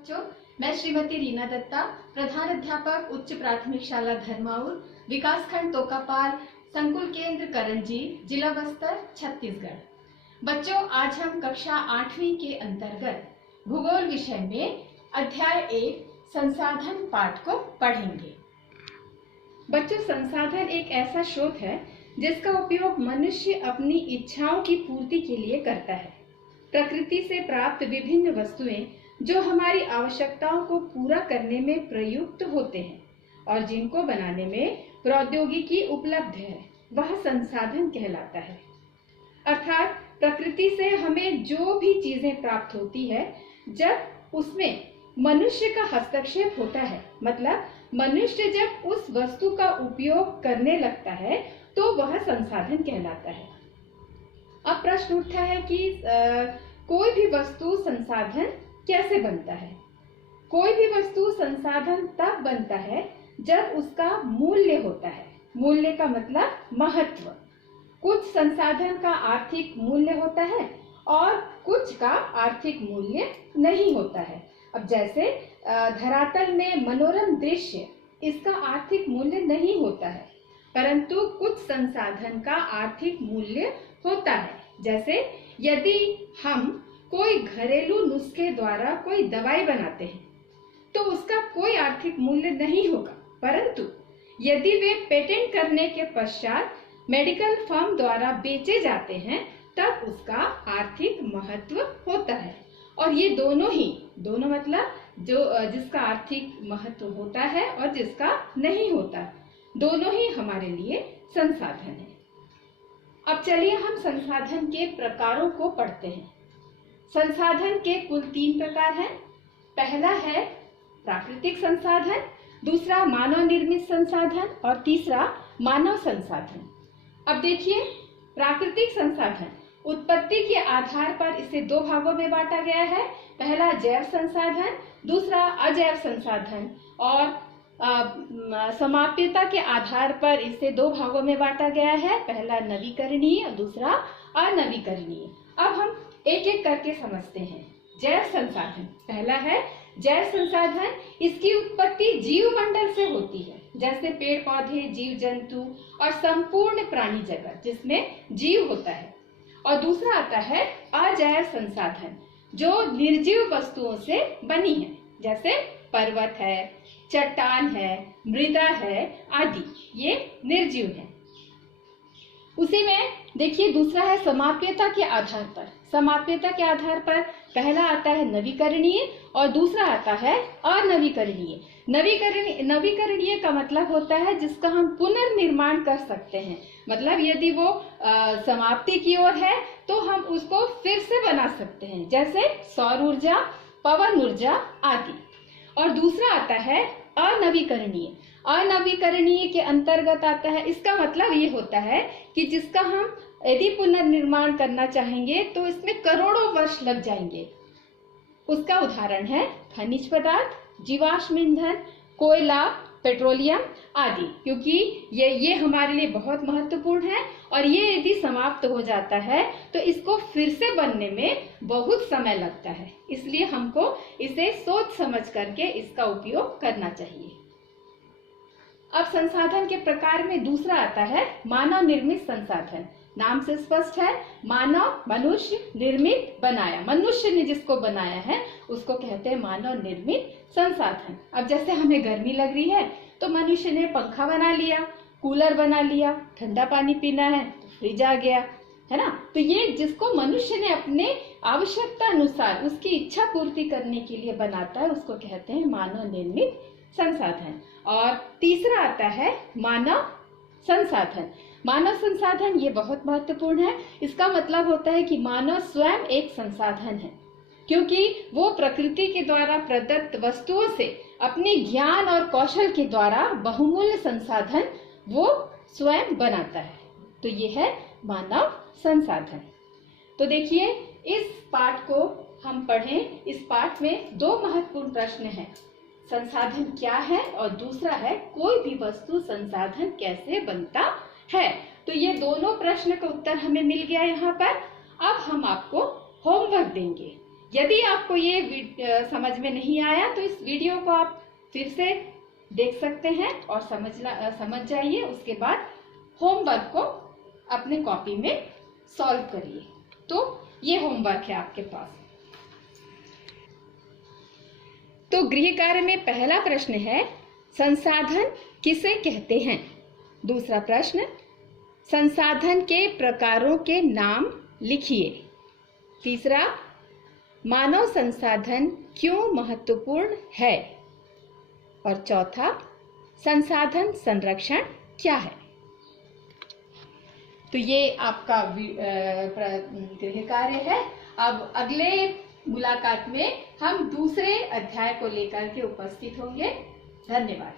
बच्चों, मैं श्रीमती रीना दत्ता, प्रधान अध्यापक उच्च प्राथमिक शाला धर्माउर, विकासखंड तोकापाल, संकुल केंद्र करंजी, जिला बस्तर, छत्तीसगढ़। बच्चों, आज हम कक्षा 8वीं के अंतर्गत भूगोल विषय में अध्याय 1 संसाधन पाठ को पढ़ेंगे। बच्चों, संसाधन एक ऐसा स्रोत है जिसका उपयोग मनुष्य अपनी इच्छाओं की पूर्ति के लिए करता है। प्रकृति से प्राप्त विभिन्न वस्तुएं जो हमारी आवश्यकताओं को पूरा करने में प्रयुक्त होते हैं और जिनको बनाने में प्रौद्योगिकी उपलब्ध है, वह संसाधन कहलाता है। अर्थात प्रकृति से हमें जो भी चीजें प्राप्त होती है, जब उसमें मनुष्य का हस्तक्षेप होता है, मतलब मनुष्य जब उस वस्तु का उपयोग करने लगता है, तो वह संसाधन कहलाता है। अब प्रश्न उठता है कि कोई भी वस्तु संसाधन कैसे बनता है? कोई भी वस्तु संसाधन तब बनता है जब उसका मूल्य होता है। मूल्य का मतलब महत्व। कुछ संसाधन का आर्थिक मूल्य होता है और कुछ का आर्थिक मूल्य नहीं होता है। अब जैसे धरातल में मनोरम दृश्य, इसका आर्थिक मूल्य नहीं होता है, परंतु कुछ संसाधन का आर्थिक मूल्य होता है। जैसे यदि हम कोई घरेलू नुस्खे द्वारा कोई दवाई बनाते हैं, तो उसका कोई आर्थिक मूल्य नहीं होगा, परंतु यदि वे पेटेंट करने के पश्चात मेडिकल फर्म द्वारा बेचे जाते हैं, तब उसका आर्थिक महत्व होता है। और ये दोनों मतलब जिसका आर्थिक महत्व होता है और जिसका नहीं होता, दोनों ही हमारे लिए संसाधन है। अब चलिए हम संसाधन के प्रकारों को पढ़ते हैं। संसाधन के कुल 3 प्रकार हैं। पहला है प्राकृतिक संसाधन, दूसरा मानव निर्मित संसाधन और तीसरा मानव संसाधन। अब देखिए, प्राकृतिक संसाधन उत्पत्ति के आधार पर इसे 2 भागों में बांटा गया है। पहला जैव संसाधन, दूसरा अजैव संसाधन, और समाप्यता के आधार पर इसे 2 भागों में बांटा गया है। पहला नवीकरणीय और दूसरा अनवीकरणीय। अब हम एक एक करके समझते हैं। जैव संसाधन, पहला है जैव संसाधन। इसकी उत्पत्ति जीव मंडल से होती है, जैसे पेड़ पौधे, जीव जंतु और संपूर्ण प्राणी जगत जिसमें जीव होता है। और दूसरा आता है अजैव संसाधन, जो निर्जीव वस्तुओं से बनी है, जैसे पर्वत है, चट्टान है, मृदा है आदि, ये निर्जीव है। उसी में देखिए दूसरा है समाप्यता के आधार पर। समाप्यता के आधार पर पहला आता है नवीकरणीय और दूसरा आता है अनवीकरणीय। नवीकरणीय का मतलब होता है जिसका हम पुनर्निर्माण कर सकते हैं। मतलब यदि वो समाप्ति की ओर है तो हम उसको फिर से बना सकते हैं, जैसे सौर ऊर्जा, पवन ऊर्जा आदि। और दूसरा आता है अनवीकरणीय। अनवीकरणीय के अंतर्गत आता है, इसका मतलब ये होता है कि जिसका हम यदि पुनर्निर्माण करना चाहेंगे तो इसमें करोड़ों वर्ष लग जाएंगे। उसका उदाहरण है खनिज पदार्थ, जीवाश्म ईंधन, कोयला, पेट्रोलियम आदि, क्योंकि ये हमारे लिए बहुत महत्वपूर्ण है और ये यदि समाप्त हो जाता है तो इसको फिर से बनने में बहुत समय लगता है। इसलिए हमको इसे सोच समझ करके इसका उपयोग करना चाहिए। अब संसाधन के प्रकार में दूसरा आता है मानव निर्मित संसाधन। नाम से स्पष्ट है, मानव, मनुष्य निर्मित, बनाया। मनुष्य ने जिसको बनाया है उसको कहते हैं मानव निर्मित संसाधन। अब जैसे हमें गर्मी लग रही है तो मनुष्य ने पंखा बना लिया, कूलर बना लिया, ठंडा पानी पीना है तो फ्रिज आ गया, है ना। तो ये जिसको मनुष्य ने अपने आवश्यकता अनुसार उसकी इच्छा पूर्ति करने के लिए बनाता है, उसको कहते हैं मानव निर्मित संसाधन। और तीसरा आता है मानव संसाधन। मानव संसाधन ये बहुत महत्वपूर्ण है। इसका मतलब होता है कि मानव स्वयं एक संसाधन है, क्योंकि वो प्रकृति के द्वारा प्रदत्त वस्तुओं से अपने ज्ञान और कौशल के द्वारा बहुमूल्य संसाधन वो स्वयं बनाता है। तो ये है मानव संसाधन। तो देखिए, इस पाठ को हम पढ़ें। इस पाठ में 2 महत्वपूर्ण प्रश्न हैं। संसाधन क्या है और दूसरा है कोई भी वस्तु संसाधन कैसे बनता है। तो ये दोनों प्रश्न का उत्तर हमें मिल गया यहाँ पर। अब हम आपको होमवर्क देंगे यदि आपको ये समझ में नहीं आया तो इस वीडियो को आप फिर से देख सकते हैं और समझ जाइए। उसके बाद होमवर्क को अपने कॉपी में सॉल्व करिए। तो ये होमवर्क है आपके पास। तो गृह कार्य में पहला प्रश्न है, संसाधन किसे कहते हैं? दूसरा प्रश्न, संसाधन के प्रकारों के नाम लिखिए। तीसरा, मानव संसाधन क्यों महत्वपूर्ण है? और चौथा, संसाधन संरक्षण क्या है? तो ये आपका गृह कार्य है। अब अगले मुलाकात में हम दूसरे अध्याय को लेकर के उपस्थित होंगे। धन्यवाद।